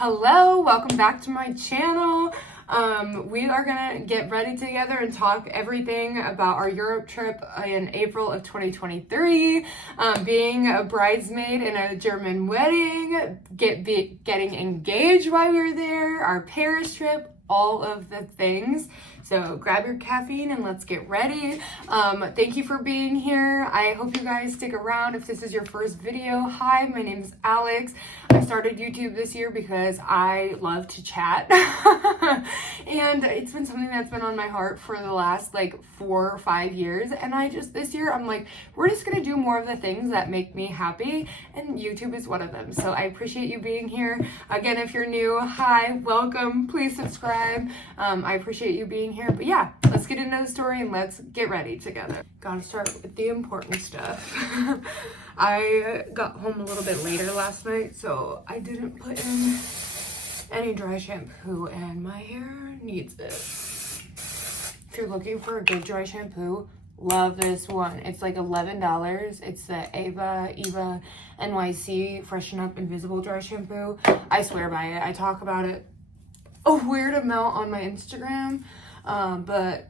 Hello, welcome back to my channel. We are gonna get ready together and talk everything about our Europe trip in April of 2023, being a bridesmaid in a German wedding, getting engaged while we were there, our Paris trip, all of the things. So grab your caffeine and let's get ready. Thank you for being here. I hope you guys stick around if this is your first video. Hi, my name is Alex. I started YouTube this year because I love to chat. And it's been something that's been on my heart for the last like 4 or 5 years. And this year, I'm like, we're just gonna do more of the things that make me happy. And YouTube is one of them. So I appreciate you being here. Again, if you're new, hi, welcome, please subscribe. I appreciate you being here. But yeah, let's get into the story and let's get ready together. Gotta start with the important stuff. I got home a little bit later last night, so I didn't put in any dry shampoo and my hair needs it. If you're looking for a good dry shampoo, love this one. It's like $11. It's the Eva NYC Freshen Up Invisible Dry Shampoo. I swear by it. I talk about it a weird amount on my Instagram, but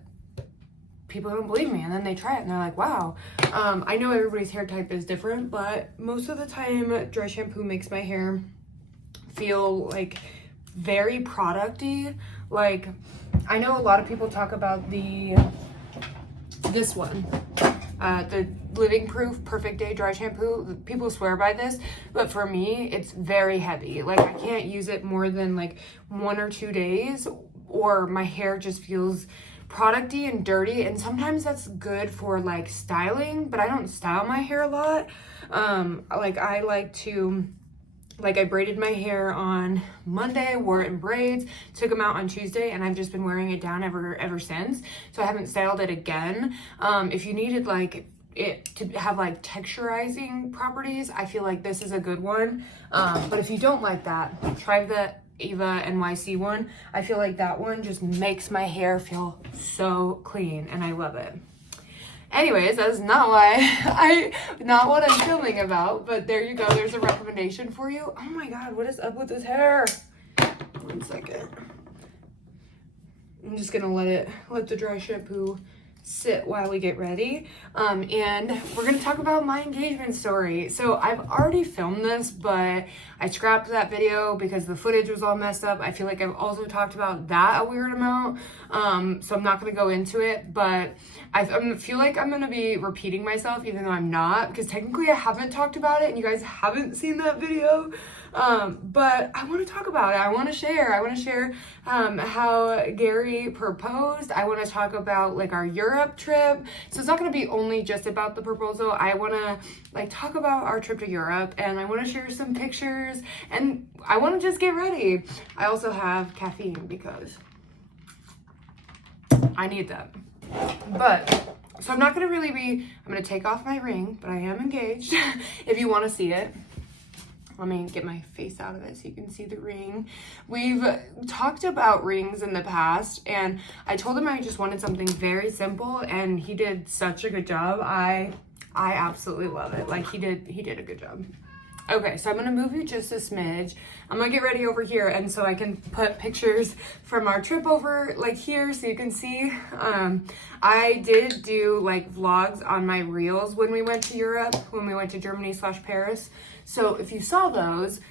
people don't believe me, and then they try it and they're like, wow. I know everybody's hair type is different, but most of the time dry shampoo makes my hair feel like very product-y. Like, I know a lot of people talk about this one, the Living Proof Perfect Day Dry Shampoo. People swear by this, but for me, it's very heavy. Like, I can't use it more than like 1 or 2 days, or my hair just feels producty and dirty. And sometimes that's good for like styling, but I don't style my hair a lot. I braided my hair on Monday, wore it in braids, took them out on Tuesday, and I've just been wearing it down ever since. So I haven't styled it again. If you needed like it to have like texturizing properties, I feel like this is a good one. But if you don't like that, try the Eva NYC one. I feel like that one just makes my hair feel so clean, and I love it. Anyways, that's not what I'm filming about, but there you go. There's a recommendation for you. Oh my God, what is up with this hair? 1 second. I'm just gonna let the dry shampoo sit while we get ready. And we're gonna talk about my engagement story. So I've already filmed this, but I scrapped that video because the footage was all messed up. I feel like I've also talked about that a weird amount. So I'm not gonna go into it, but I feel like I'm gonna be repeating myself even though I'm not, because technically I haven't talked about it and you guys haven't seen that video. But I want to talk about it. I want to share how Gary proposed. I want to talk about like our Europe trip. So it's not going to be only just about the proposal. I want to like talk about our trip to Europe, and I want to share some pictures, and I want to just get ready. I also have caffeine because I need that. But so I'm not going to I'm going to take off my ring, but I am engaged if you want to see it. Let me get my face out of it so you can see the ring. We've talked about rings in the past, and I told him I just wanted something very simple, and he did such a good job. I absolutely love it. Like, he did a good job. Okay, so I'm gonna move you just a smidge. I'm gonna get ready over here, and so I can put pictures from our trip over like here so you can see. I did do like vlogs on my reels when we went to Europe, when we went to Germany/Paris. So if you saw those,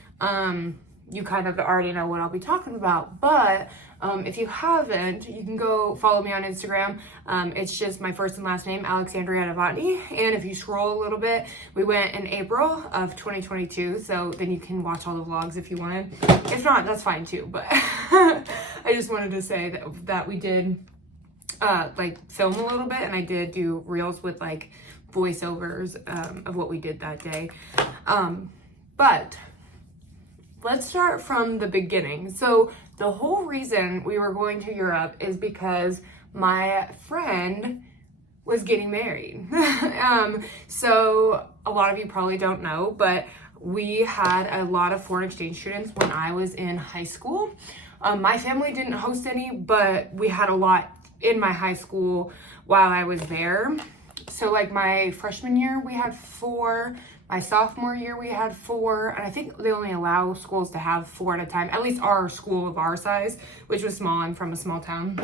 you kind of already know what I'll be talking about. But if you haven't, you can go follow me on Instagram. It's just my first and last name, Alexandria. And if you scroll a little bit, we went in April of 2022. So then you can watch all the vlogs if you wanted. If not, that's fine too. But I just wanted to say that we did like film a little bit, and I did do reels with like voiceovers of what we did that day. But let's start from the beginning. So the whole reason we were going to Europe is because my friend was getting married. So a lot of you probably don't know, but we had a lot of foreign exchange students when I was in high school. My family didn't host any, but we had a lot in my high school while I was there. So like my freshman year, we had 4 My sophomore year, we had 4, and I think they only allow schools to have 4 at a time, at least our school of our size, which was small. I'm from a small town.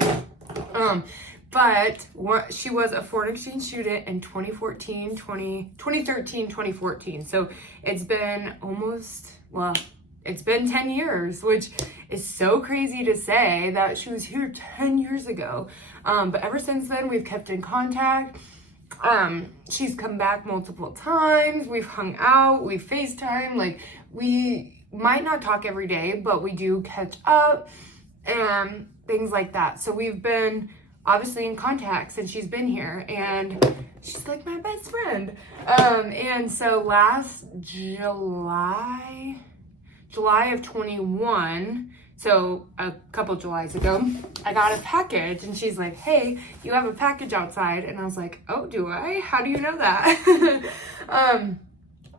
But she was a foreign exchange student in 2013, 2014. So it's been it's been 10 years, which is so crazy to say that she was here 10 years ago. But ever since then, we've kept in contact. She's come back multiple times. We've hung out, we FaceTime. Like, we might not talk every day, but we do catch up and things like that. So we've been obviously in contact since she's been here, and she's like my best friend. And so last July of 21, so a couple Julys ago, I got a package, and she's like, hey, you have a package outside. And I was like, oh, do I? How do you know that?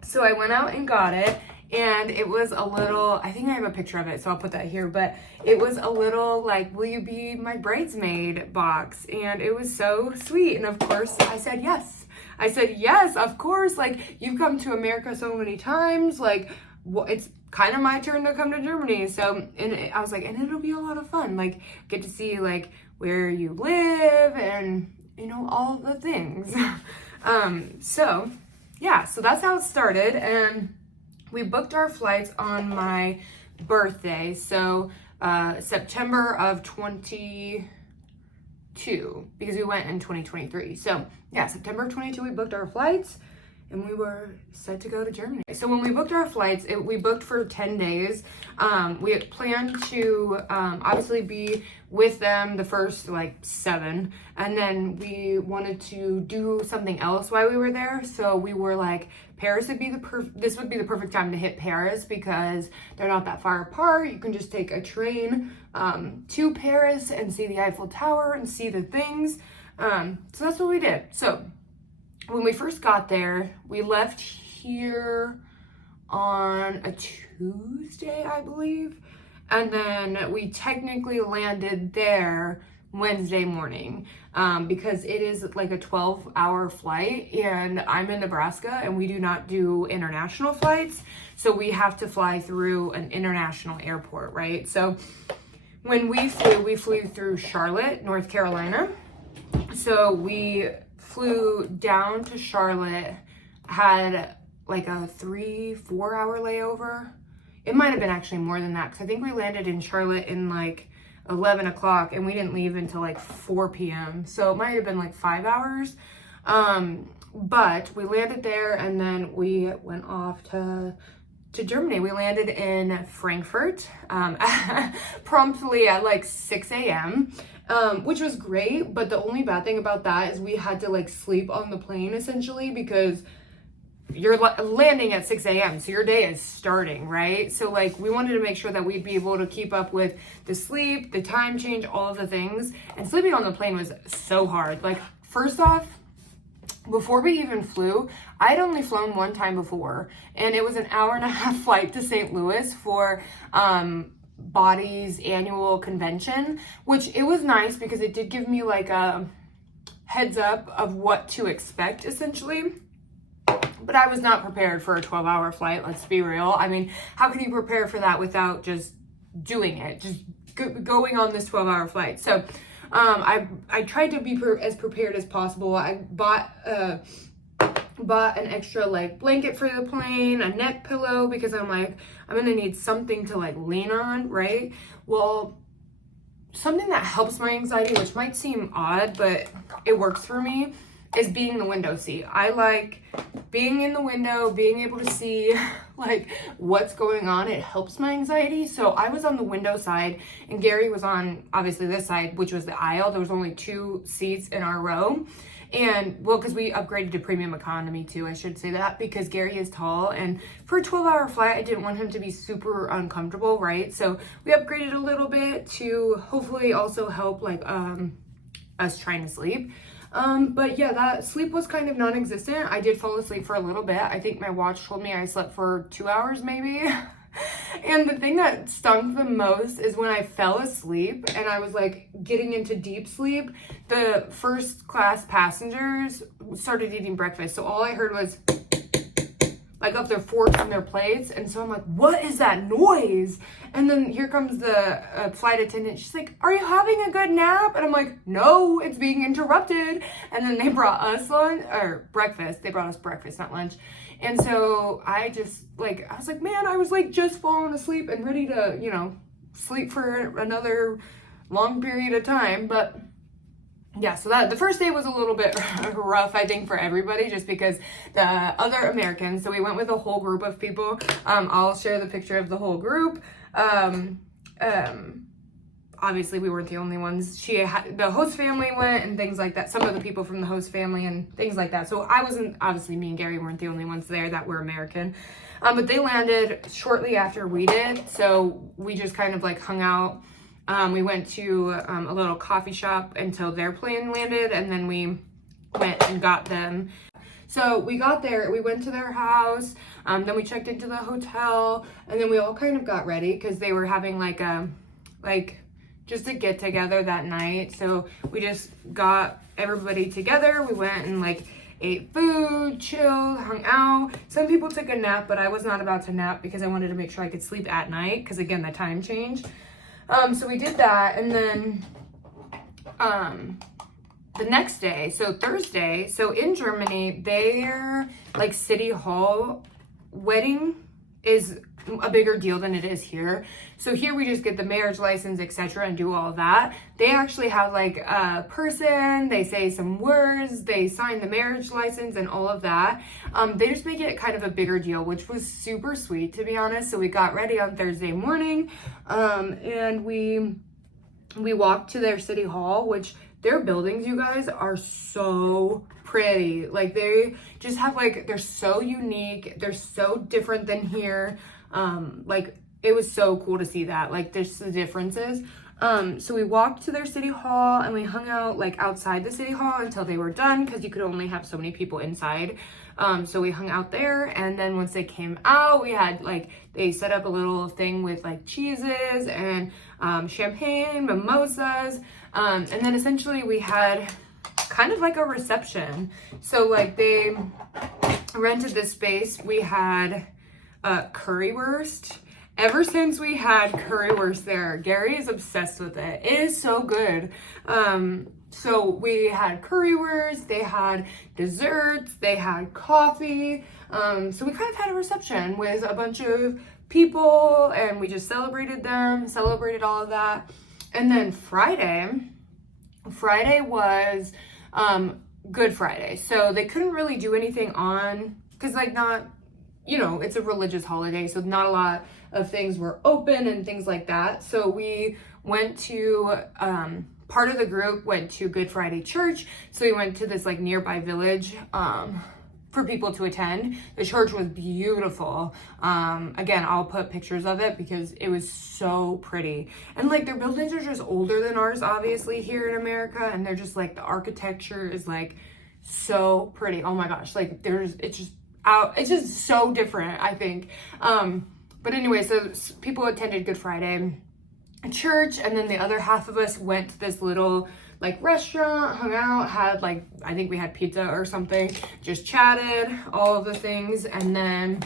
So I went out and got it, and it was a little, I think I have a picture of it, so I'll put that here, but it was a little like, will you be my bridesmaid box? And it was so sweet. And of course I said yes. I said, yes, of course. Like, you've come to America so many times. Like, well, it's kind of my turn to come to Germany. So, and I was like, and it'll be a lot of fun. Like, get to see like where you live and, you know, all the things. So yeah, so that's how it started. And we booked our flights on my birthday. So, September of 22, because we went in 2023. So yeah, September of 22, we booked our flights, and we were set to go to Germany. So when we booked our flights, we booked for 10 days. We had planned to obviously be with them the first like 7, and then we wanted to do something else while we were there. So we were like, Paris would be this would be the perfect time to hit Paris, because they're not that far apart. You can just take a train to Paris and see the Eiffel Tower and see the things. So that's what we did. So when we first got there, we left here on a Tuesday, I believe. And then we technically landed there Wednesday morning, because it is like a 12-hour flight, and I'm in Nebraska, and we do not do international flights. So we have to fly through an international airport, right? So when we flew through Charlotte, North Carolina. So we flew down to Charlotte, had like a 3-4 hour layover. It might have been actually more than that, because I think we landed in Charlotte in like 11 o'clock, and we didn't leave until like 4 p.m. So it might have been like 5 hours. But we landed there, and then we went off to Germany. We landed in Frankfurt promptly at like 6 a.m. Which was great, but the only bad thing about that is we had to like sleep on the plane essentially, because you're landing at 6 a.m. so your day is starting, right? So like, we wanted to make sure that we'd be able to keep up with the sleep, the time change, all of the things. And sleeping on the plane was so hard. Like, first off, before we even flew, I'd only flown one time before, and it was an 1.5-hour flight to St. Louis for Body's annual convention, which it was nice because it did give me like a heads up of what to expect essentially. But I was not prepared for a 12-hour flight, let's be real. I mean, how can you prepare for that without just doing it, just going on this 12-hour flight? So I tried to be as prepared as possible. I bought an extra like blanket for the plane, a neck pillow, because I'm like, I'm gonna need something to like lean on, right? Well, something that helps my anxiety, which might seem odd, but it works for me, is being in the window seat. I like being in the window, being able to see like what's going on. It helps my anxiety. So I was on the window side, and Gary was on obviously this side, which was the aisle. There was only 2 seats in our row. And well, because we upgraded to premium economy too, I should say that, because Gary is tall, and for a 12-hour flight, I didn't want him to be super uncomfortable, right? So we upgraded a little bit to hopefully also help like us trying to sleep. But yeah, that sleep was kind of non-existent. I did fall asleep for a little bit. I think my watch told me I slept for 2 hours maybe. And the thing that stunk the most is when I fell asleep and I was like getting into deep sleep, the first class passengers started eating breakfast. So all I heard was like of their forks and their plates. And so I'm like, what is that noise? And then here comes the flight attendant. She's like, are you having a good nap? And I'm like, no, it's being interrupted. And then they brought us lunch, or breakfast. They brought us breakfast, not lunch. And so I was like, man, I was like just falling asleep and ready to, you know, sleep for another long period of time. But yeah, so the first day was a little bit rough, I think, for everybody, just because the other Americans, so we went with a whole group of people. I'll share the picture of the whole group. Obviously we weren't the only ones. The host family went and things like that. Some of the people from the host family and things like that. So obviously me and Gary weren't the only ones there that were American. But they landed shortly after we did. So we just kind of like hung out. We went to a little coffee shop until their plane landed, and then we went and got them. So we got there, we went to their house, then we checked into the hotel, and then we all kind of got ready because they were having just a get together that night. So we just got everybody together. We went and like ate food, chilled, hung out. Some people took a nap, but I was not about to nap because I wanted to make sure I could sleep at night because again, the time changed. So we did that, and then the next day, so Thursday, so in Germany, their like city hall wedding is a bigger deal than it is here. So here we just get the marriage license, etc., and do all of that. They actually have like a person, they say some words, they sign the marriage license and all of that. They just make it kind of a bigger deal, which was super sweet, to be honest. So we got ready on Thursday morning, and we walked to their city hall, which their buildings, you guys, are so pretty. Like they just have like, they're so unique. They're so different than here. Like it was so cool to see that, like there's the differences. So we walked to their city hall and we hung out like outside the city hall until they were done, because you could only have so many people inside. So we hung out there, and then once they came out, we had like, they set up a little thing with like cheeses and champagne, mimosas, and then essentially we had kind of like a reception. So like they rented this space. We had currywurst. Ever since we had currywurst there, Gary is obsessed with it. It is so good. So we had currywurst, they had desserts, they had coffee. So we kind of had a reception with a bunch of people, and we just celebrated all of that. And then Friday was Good Friday. So they couldn't really do anything on, because like not, you know, it's a religious holiday, so not a lot of things were open and things like that. So we went to, part of the group went to Good Friday church. So we went to this like nearby village for people to attend. The church was beautiful. Again, I'll put pictures of it because it was so pretty. And like their buildings are just older than ours, obviously, here in America. And they're just like, the architecture is like so pretty. Oh my gosh, like it's just so different, I think. But anyway, so people attended Good Friday church, and then the other half of us went to this little like restaurant, hung out, had like, I think we had pizza or something, just chatted, all of the things. And then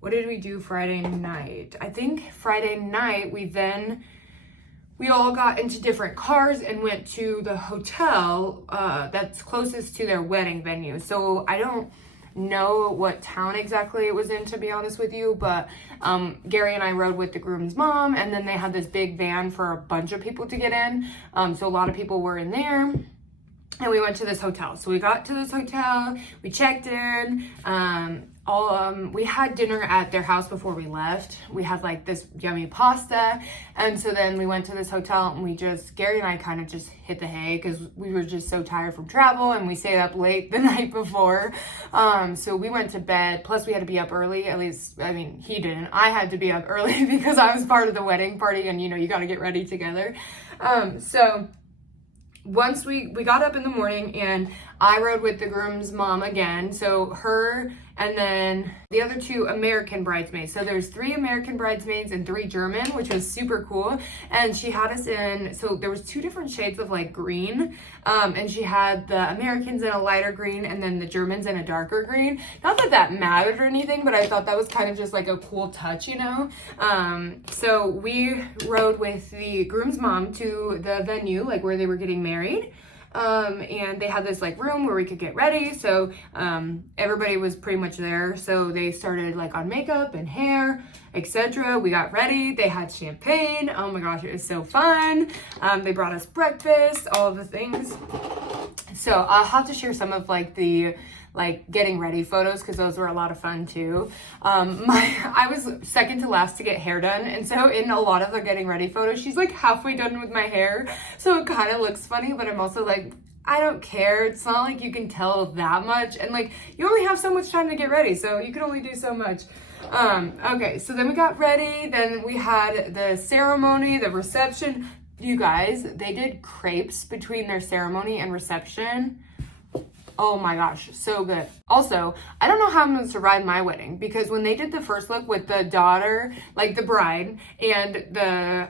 what did we do Friday night? I think Friday night we all got into different cars and went to the hotel that's closest to their wedding venue. So I don't know what town exactly it was in, to be honest with you, but Gary and I rode with the groom's mom, and then they had this big van for a bunch of people to get in. So a lot of people were in there, and we went to this hotel. So we got to this hotel, we checked in, we had dinner at their house before we left. We had like this yummy pasta, and so then we went to this hotel, and Gary and I kind of just hit the hay because we were just so tired from travel, and we stayed up late the night before. So we went to bed, plus we had to be up early, at least, I mean, he didn't. I had to be up early because I was part of the wedding party, and you know, you got to get ready together. So once we got up in the morning, and I rode with the groom's mom again. So her and then the other 2 American bridesmaids. So there's 3 American bridesmaids and 3 German, which was super cool. And she had us in, so there was 2 different shades of like green. And she had the Americans in a lighter green and then the Germans in a darker green. Not that that mattered or anything, but I thought that was kind of just like a cool touch, you know? So we rode with the groom's mom to the venue, like where they were getting married. And they had this like room where we could get ready. So, everybody was pretty much there. So they started like on makeup and hair, etc. We got ready. They had champagne. Oh my gosh, it was so fun. They brought us breakfast, all of the things. So I'll have to share some of like the getting ready photos because those were a lot of fun too. I was second to last to get hair done, and so in a lot of the getting ready photos, she's like halfway done with my hair, so it kind of looks funny, but I'm also like, I don't care. It's not like you can tell that much, and like you only have so much time to get ready, so you can only do so much. Okay, so then we got ready, then we had the ceremony, the reception. You guys, they did crepes between their ceremony and reception. Oh my gosh, so good. Also, I don't know how I'm gonna survive my wedding because when they did the first look with the daughter, like the bride, and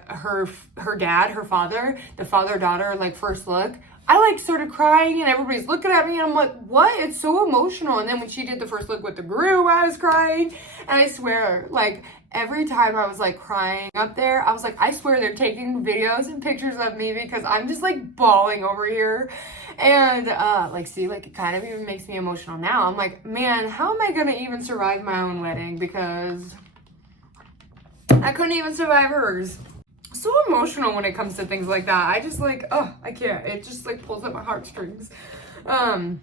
her dad, her father, the father-daughter, like first look, I like started crying and everybody's looking at me and I'm like, what? It's so emotional. And then when she did the first look with the groom, I was crying. And I swear, like every time I was like crying up there, I was like, I swear they're taking videos and pictures of me because I'm just like bawling over here. And like, see, like it kind of even makes me emotional now. I'm like, man, how am I gonna even survive my own wedding? Because I couldn't even survive hers. So emotional when it comes to things like that. I just like, oh, I can't. It just like pulls at my heartstrings. Even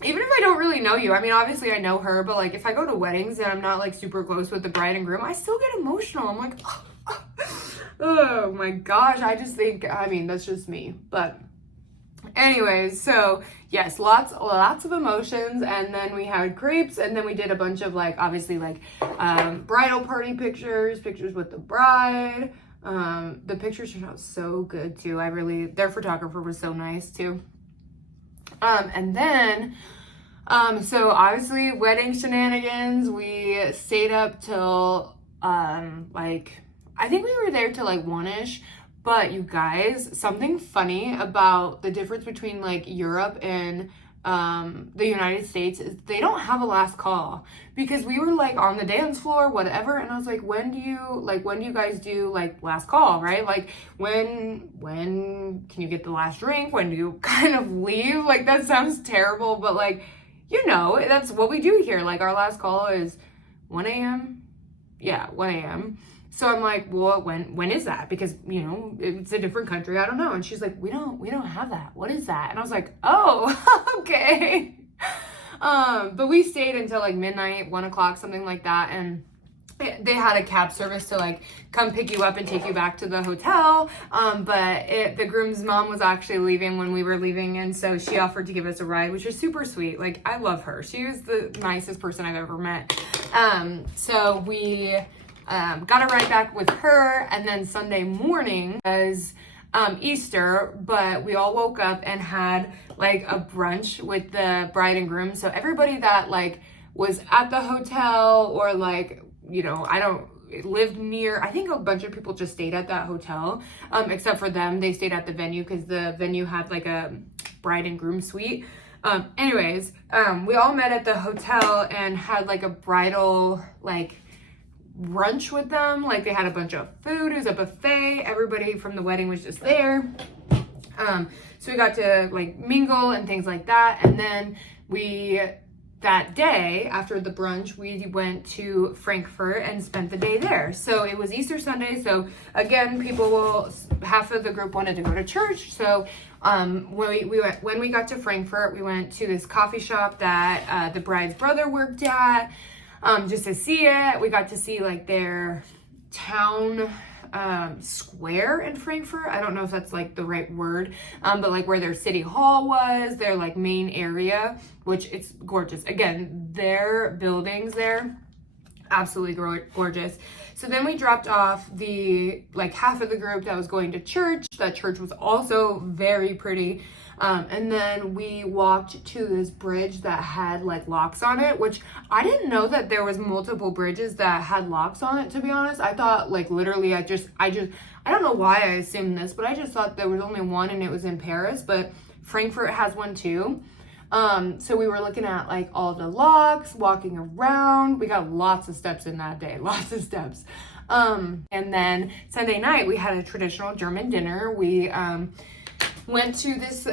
if I don't really know you, I mean, obviously I know her, but like if I go to weddings and I'm not like super close with the bride and groom, I still get emotional. I'm like, oh my gosh. I just think, I mean, that's just me. But anyways, so yes, lots of emotions. And then we had crepes, and then we did a bunch of like, obviously like bridal party pictures with the bride. The pictures turned out so good too. Their photographer was so nice too. And then, so obviously wedding shenanigans, we stayed up till, like, I think we were there till like 1-ish, but you guys, something funny about the difference between like Europe and, the United States is they don't have a last call, because we were like on the dance floor, whatever. And I was like, when do you guys do like last call, right? Like when can you get the last drink? When do you kind of leave? Like that sounds terrible, but like, you know, that's what we do here. Like our last call is 1 a.m. Yeah, 1 a.m. So I'm like, well, when is that? Because, you know, it's a different country. I don't know. And she's like, we don't have that. What is that? And I was like, oh, okay. But we stayed until like midnight, 1 o'clock, something like that. And they had a cab service to like come pick you up and take you back to the hotel. But the groom's mom was actually leaving when we were leaving. And so she offered to give us a ride, which was super sweet. Like, I love her. She was the nicest person I've ever met. So we got a ride back with her, and then Sunday morning was Easter, but we all woke up and had like a brunch with the bride and groom. So everybody that like was at the hotel or like, you know, lived near, I think a bunch of people just stayed at that hotel, except for them. They stayed at the venue because the venue had like a bride and groom suite. Anyways, we all met at the hotel and had like a bridal like brunch with them. Like they had a bunch of food. It was a buffet. Everybody from the wedding was just there. So we got to like mingle and things like that. And then that day after the brunch, we went to Frankfurt and spent the day there. So it was Easter Sunday. So again, half of the group wanted to go to church. So when we got to Frankfurt, we went to this coffee shop that the bride's brother worked at. Just to see it. We got to see like their town square in Frankfurt. I don't know if that's like the right word, but like where their city hall was, their like main area, which it's gorgeous. Again, their buildings there, absolutely gorgeous. So then we dropped off the like half of the group that was going to church. That church was also very pretty. And then we walked to this bridge that had like locks on it, which I didn't know that there was multiple bridges that had locks on it, to be honest. I thought like literally I don't know why I assumed this, but I just thought there was only one and it was in Paris, but Frankfurt has one too. So we were looking at like all the locks, walking around. We got lots of steps in that day, lots of steps. And then Sunday night we had a traditional German dinner. We went to this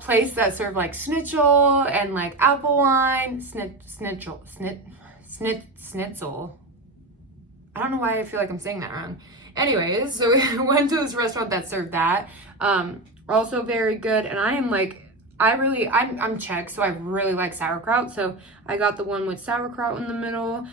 place that served like schnitzel and like apple wine. Schnitzel. I don't know why I feel like I'm saying that wrong. Anyways, so we went to this restaurant that served that. Also very good. And I'm Czech, so I really like sauerkraut. So I got the one with sauerkraut in the middle.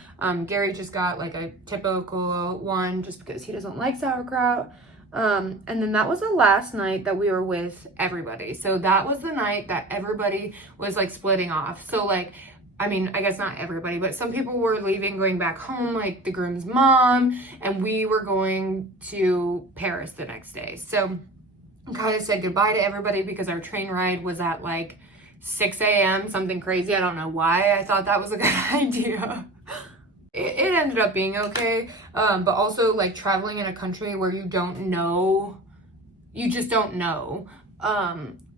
Gary just got like a typical one just because he doesn't like sauerkraut. And then that was the last night that we were with everybody. So that was the night that everybody was like splitting off. So like, I mean, I guess not everybody, but some people were leaving, going back home, like the groom's mom, and we were going to Paris the next day. So I kind of said goodbye to everybody because our train ride was at like 6 a.m., something crazy. I don't know why I thought that was a good idea. It ended up being okay, but also like traveling in a country where you just don't know,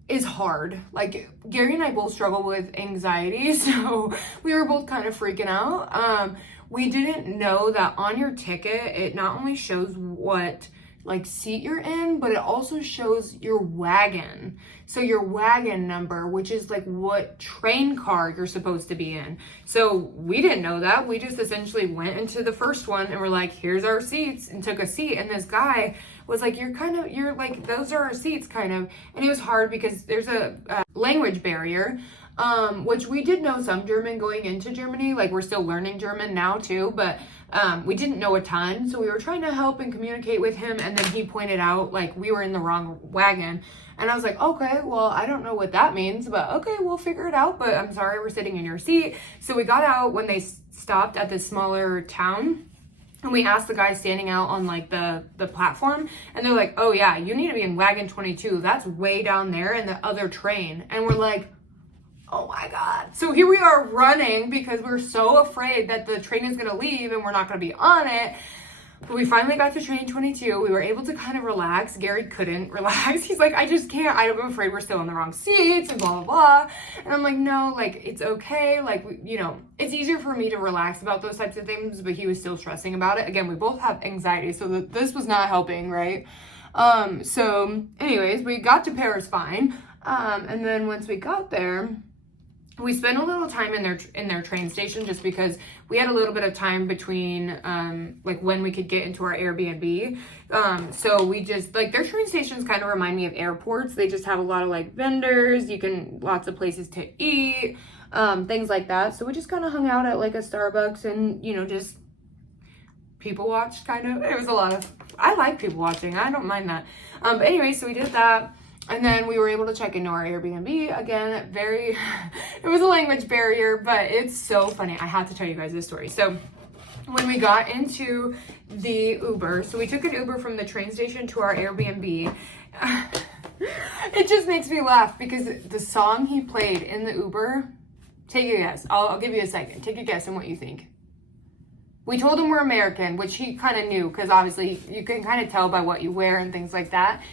is hard. Like Gary and I both struggle with anxiety, so we were both kind of freaking out. We didn't know that on your ticket, it not only shows what like seat you're in, but it also shows your wagon. So your wagon number, which is like what train car you're supposed to be in. So we didn't know that. We just essentially went into the first one and we're like, here's our seats, and took a seat. And this guy was like, you're like, those are our seats kind of. And it was hard because there's a language barrier, which we did know some German going into Germany. Like we're still learning German now too, but we didn't know a ton. So we were trying to help and communicate with him. And then he pointed out like we were in the wrong wagon. And I was like, okay, well, I don't know what that means, but okay, we'll figure it out. But I'm sorry, we're sitting in your seat. So we got out when they stopped at this smaller town. And we asked the guy standing out on like the platform, and they're like, oh yeah, you need to be in wagon 22. That's way down there in the other train. And we're like, oh my God. So here we are running because we're so afraid that the train is gonna leave and we're not gonna be on it. But we finally got to train 22. We were able to kind of relax. Gary couldn't relax. He's like, I just can't. I'm afraid we're still in the wrong seats and blah, blah, blah. And I'm like, no, like, it's okay. Like, it's easier for me to relax about those types of things, but he was still stressing about it. Again, we both have anxiety, so this was not helping, right? So anyways, we got to Paris fine. And then once we got there, we spent a little time in their train station just because we had a little bit of time between like when we could get into our Airbnb. So we just like their train stations kind of remind me of airports. They just have a lot of like vendors, lots of places to eat, things like that. So we just kind of hung out at like a Starbucks and just people watched kind of. It was I like people watching. I don't mind that. But anyway, so we did that. And then we were able to check into our Airbnb. Again, it was a language barrier, but it's so funny. I have to tell you guys this story. So when we got into the Uber, so we took an Uber from the train station to our Airbnb. It just makes me laugh because the song he played in the Uber, take a guess. I'll give you a second. Take a guess on what you think. We told him we're American, which he kind of knew because obviously you can kind of tell by what you wear and things like that.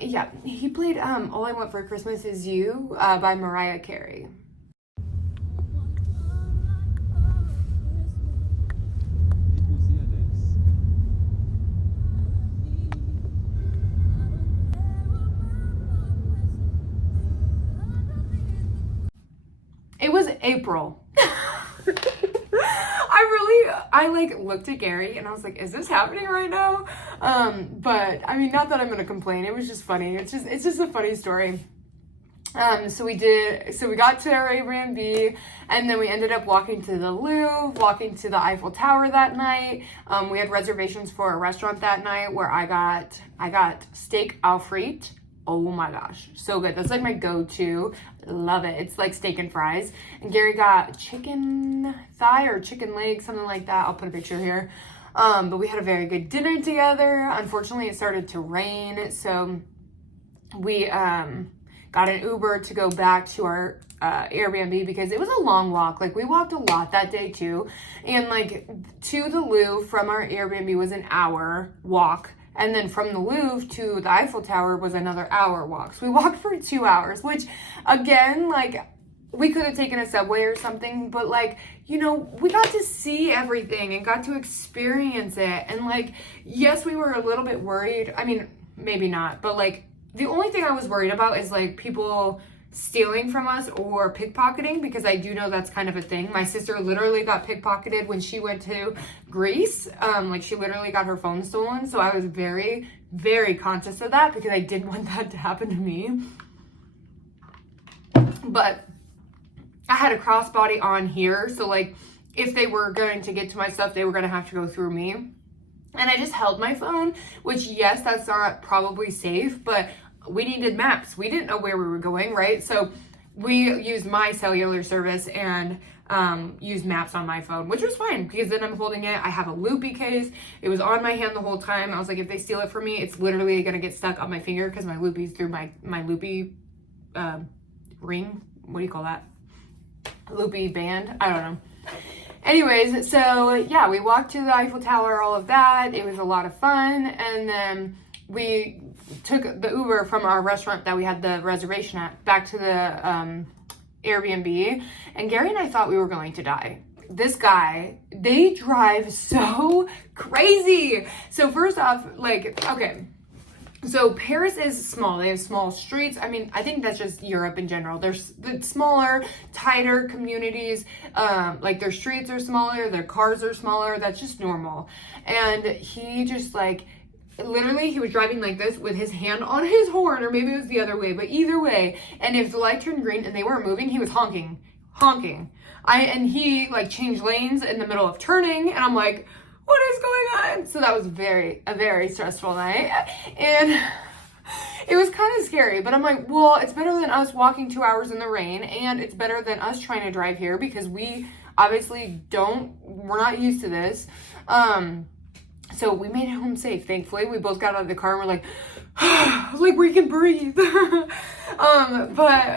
Yeah, he played All I Want for Christmas Is You by Mariah Carey. It was April. I like looked at Gary and I was like, is this happening right now? But I mean, not that I'm gonna complain. It was just funny. It's just a funny story. So we got to our Airbnb and then we ended up walking to the Louvre, walking to the Eiffel Tower that night. We had reservations for a restaurant that night where I got steak Alfredo. Oh my gosh, so good. That's like my go-to. Love it. It's like steak and fries. And Gary got chicken thigh or chicken leg, something like that. I'll put a picture here. But we had a very good dinner together. Unfortunately, it started to rain, so we got an Uber to go back to our Airbnb because it was a long walk. Like, we walked a lot that day too, and like to the Louvre from our Airbnb was an hour walk, and then from the Louvre to the Eiffel Tower was another hour walk. So we walked for 2 hours, which again, like, we could have taken a subway or something, but like, you know, we got to see everything and got to experience it. And like, yes, we were a little bit worried. I mean, maybe not, but like, the only thing I was worried about is like people stealing from us or pickpocketing, because I do know that's kind of a thing. My sister literally got pickpocketed when she went to Greece. Like, she literally got her phone stolen. So I was very, very conscious of that because I didn't want that to happen to me. But I had a crossbody on here. So like, if they were going to get to my stuff, they were going to have to go through me. And I just held my phone, which, yes, that's not probably safe, but we needed maps. We didn't know where we were going, right? So we used my cellular service and used maps on my phone, which was fine because then I'm holding it. I have a loopy case. It was on my hand the whole time. I was like, if they steal it from me, it's literally going to get stuck on my finger because my loopy's through my loopy ring. What do you call that? Loopy band? I don't know. Anyways, so yeah, we walked to the Eiffel Tower, all of that. It was a lot of fun. And then we took the Uber from our restaurant that we had the reservation at back to the Airbnb. And Gary and I thought we were going to die. This guy, they drive so crazy. So first off, like, okay. So Paris is small. They have small streets. I mean, I think that's just Europe in general. There's the smaller, tighter communities. Like, their streets are smaller, their cars are smaller. That's just normal. And he just like, literally, he was driving like this with his hand on his horn, or maybe it was the other way, but either way. And if the light turned green and they weren't moving, he was honking. And he like changed lanes in the middle of turning, and I'm like, what is going on? So that was a very stressful night. And it was kind of scary, but I'm like, well, it's better than us walking 2 hours in the rain, and it's better than us trying to drive here because we obviously we're not used to this. So we made it home safe, thankfully. We both got out of the car and we're like, like, we can breathe. But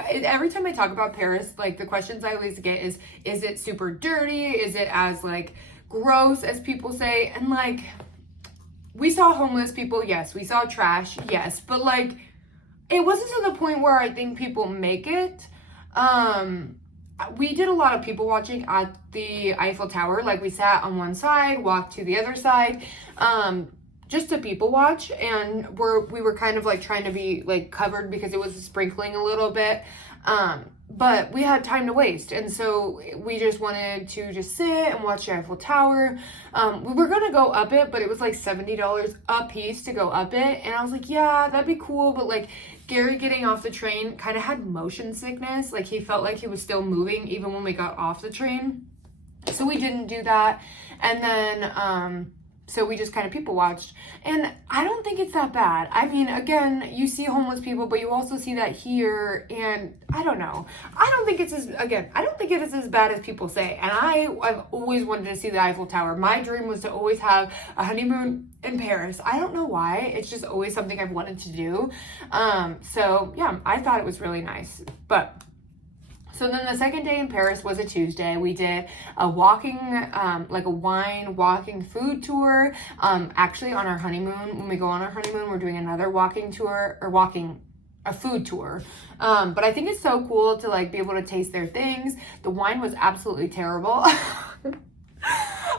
every time I talk about Paris, like, the questions I always get is it super dirty? Is it as like gross as people say? And like, we saw homeless people, yes. We saw trash, yes. But like, it wasn't to the point where I think people make it. We did a lot of people watching at the Eiffel Tower. Like, we sat on one side, walked to the other side, just to people watch. And we were kind of like trying to be like covered because it was sprinkling a little bit. But we had time to waste. And so we just wanted to just sit and watch the Eiffel Tower. We were going to go up it, but it was like $70 a piece to go up it. And I was like, yeah, that'd be cool. But like, Gary getting off the train kind of had motion sickness. Like, he felt like he was still moving even when we got off the train. So we didn't do that. And then, so we just kind of people watched. And I don't think it's that bad. I mean, again, you see homeless people, but you also see that here. And I don't know. I don't think it is as bad as people say. And I've always wanted to see the Eiffel Tower. My dream was to always have a honeymoon in Paris. I don't know why. It's just always something I've wanted to do. So yeah, I thought it was really nice. But so then the second day in Paris was a Tuesday. We did a walking, like a wine walking food tour. Actually, on our honeymoon, when we go on our honeymoon, we're doing another walking tour, or a food tour. But I think it's so cool to like be able to taste their things. The wine was absolutely terrible.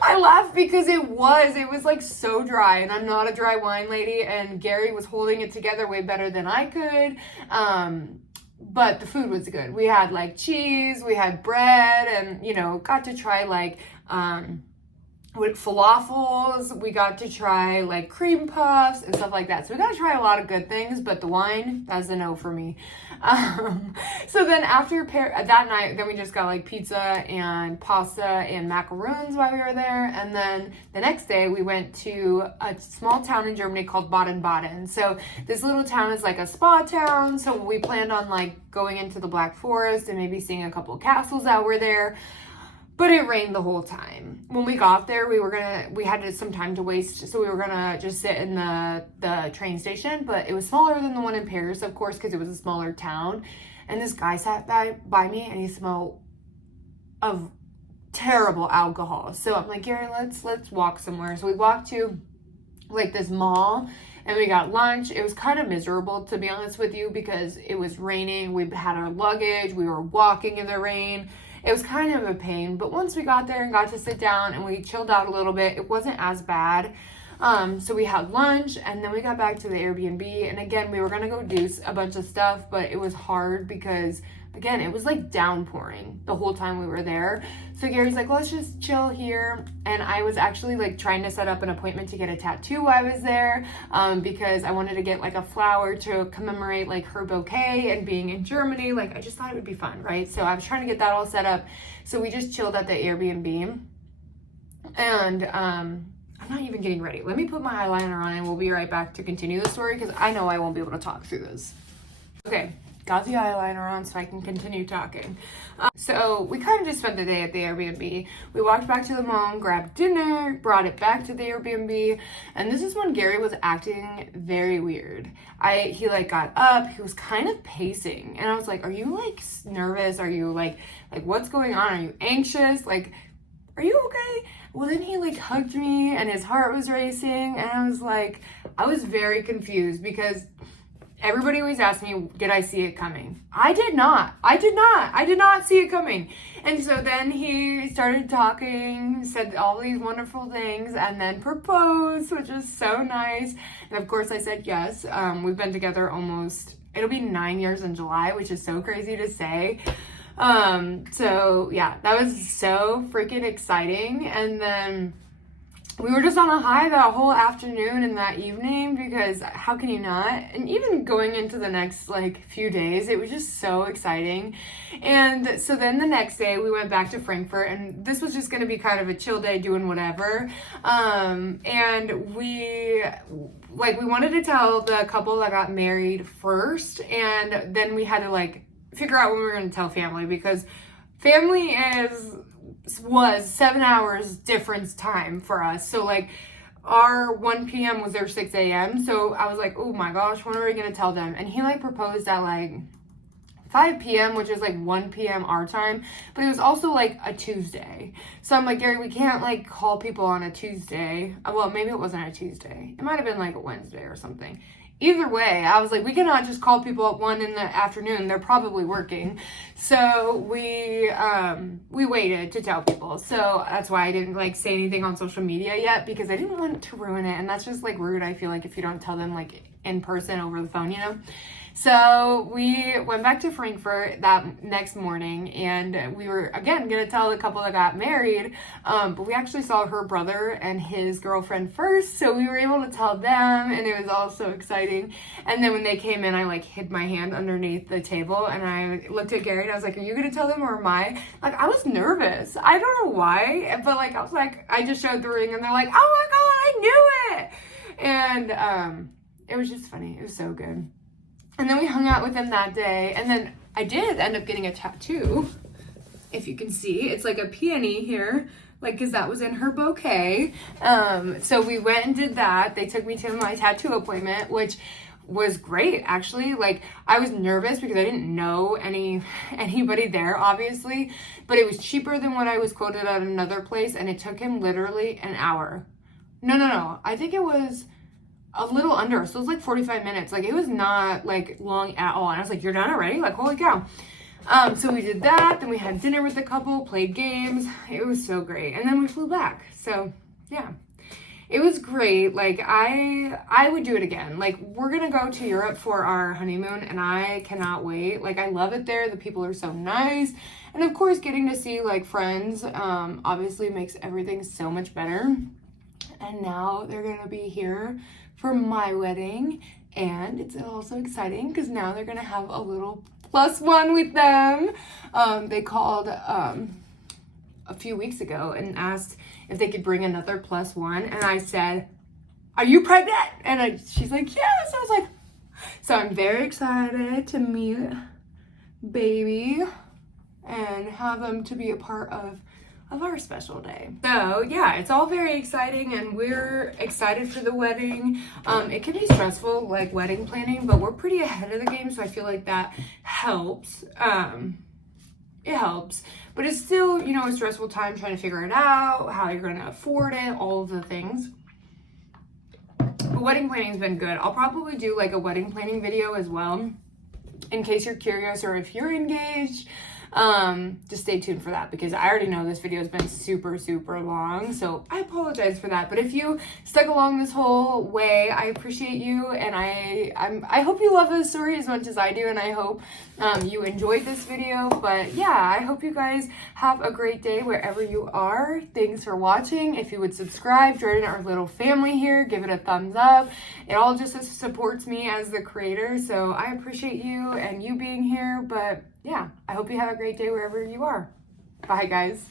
I laughed because it was like so dry, and I'm not a dry wine lady, and Gary was holding it together way better than I could. But the food was good. We had like cheese, we had bread, and, you know, got to try like with falafels. We got to try like cream puffs and stuff like that. So we got to try a lot of good things, but the wine, that's a no for me. So then after that night, then we just got like pizza and pasta and macaroons while we were there. And then the next day we went to a small town in Germany called Baden-Baden. So this little town is like a spa town. So we planned on like going into the Black Forest and maybe seeing a couple of castles that were there. But it rained the whole time. When we got there, we had some time to waste, so we were gonna just sit in the train station, but it was smaller than the one in Paris, of course, because it was a smaller town. And this guy sat by me, and he smelled of terrible alcohol. So I'm like, Gary, let's walk somewhere. So we walked to like this mall, and we got lunch. It was kind of miserable, to be honest with you, because it was raining. We had our luggage. We were walking in the rain. It was kind of a pain, but once we got there and got to sit down and we chilled out a little bit, it wasn't as bad. So we had lunch, and then we got back to the Airbnb, and again, we were gonna go do a bunch of stuff, but it was hard because, again, it was like downpouring the whole time we were there. So Gary's like, let's just chill here. And I was actually like trying to set up an appointment to get a tattoo while I was there, because I wanted to get like a flower to commemorate like her bouquet and being in Germany. Like, I just thought it would be fun, right? So I was trying to get that all set up. So we just chilled at the Airbnb, and I'm not even getting ready. Let me put my eyeliner on and we'll be right back to continue the story, because I know I won't be able to talk through this. Okay. Got the eyeliner on so I can continue talking. So we kind of just spent the day at the Airbnb. We walked back to the mall, grabbed dinner, brought it back to the Airbnb, and this is when Gary was acting very weird. He like got up, he was kind of pacing, and I was like, are you like nervous? Are you like what's going on? Are you anxious? Like, are you okay? Well, then he like hugged me and his heart was racing, and I was very confused because everybody always asks me, did I see it coming? I did not see it coming. And so then he started talking, said all these wonderful things, and then proposed, which was so nice. And of course I said yes. We've been together it'll be 9 years in July, which is so crazy to say. So yeah, that was so freaking exciting. And then we were just on a high that whole afternoon and that evening, because how can you not? And even going into the next like few days, it was just so exciting. And so then the next day we went back to Frankfurt, and this was just going to be kind of a chill day doing whatever. And we wanted to tell the couple that got married first, and then we had to like figure out when we were going to tell family, because family was 7 hours difference time for us. So like our 1 p.m. was their 6 a.m. So I was like, oh my gosh, when are we gonna tell them? And he like proposed at like 5 p.m., which is like 1 p.m. our time, but it was also like a Tuesday. So I'm like, Gary, we can't like call people on a Tuesday. Well, maybe it wasn't a Tuesday. It might have been like a Wednesday or something. Either way, I was like, we cannot just call people at 1 in the afternoon. They're probably working. So we waited to tell people. So that's why I didn't like say anything on social media yet, because I didn't want to ruin it. And that's just like rude, I feel like, if you don't tell them like in person over the phone, you know? So we went back to Frankfurt that next morning, and we were again gonna tell the couple that got married, but we actually saw her brother and his girlfriend first, so we were able to tell them, and it was all so exciting. And then when they came in, I like hid my hand underneath the table, and I looked at Gary and I was like, are you gonna tell them or am I? Like, I was nervous. I don't know why, but like I was like, I just showed the ring and they're like, oh my god, I knew it. And it was just funny. It was so good. And then we hung out with them that day. And then I did end up getting a tattoo. If you can see, it's like a peony here, like, cause that was in her bouquet. So we went and did that. They took me to my tattoo appointment, which was great, actually. Like, I was nervous because I didn't know anybody there, obviously, but it was cheaper than what I was quoted at another place. And it took him literally an hour. No. I think it was a little under, so it was like 45 minutes. Like, it was not like long at all. And I was like, you're done already? Like, holy cow. So we did that, then we had dinner with the couple, played games. It was so great. And then we flew back. So yeah, it was great. Like, I would do it again. Like, we're gonna go to Europe for our honeymoon, and I cannot wait. Like, I love it there. The people are so nice. And of course, getting to see, like, friends, obviously makes everything so much better. And now they're gonna be here for my wedding. And it's also exciting because now they're gonna have a little +1 with them. They called a few weeks ago and asked if they could bring another +1, and I said, "Are you pregnant?" And she's like, "Yes." I was like, so I'm very excited to meet baby and have them to be a part of our special day. So yeah, it's all very exciting, and we're excited for the wedding. It can be stressful, like wedding planning, but we're pretty ahead of the game, so I feel like that helps. It helps, but it's still, you know, a stressful time trying to figure it out, how you're going to afford it, all of the things. But wedding planning's been good. I'll probably do like a wedding planning video as well, in case you're curious, or if you're engaged. Just stay tuned for that, because I already know this video has been super long, so I apologize for that. But if you stuck along this whole way, I appreciate you, and I hope you love this story as much as I do, and I hope you enjoyed this video. But yeah, I hope you guys have a great day wherever you are. Thanks for watching. If you would subscribe, join our little family here, give it a thumbs up. It all just supports me as the creator, so I appreciate you and you being here. But yeah, I hope you have a great day wherever you are. Bye, guys.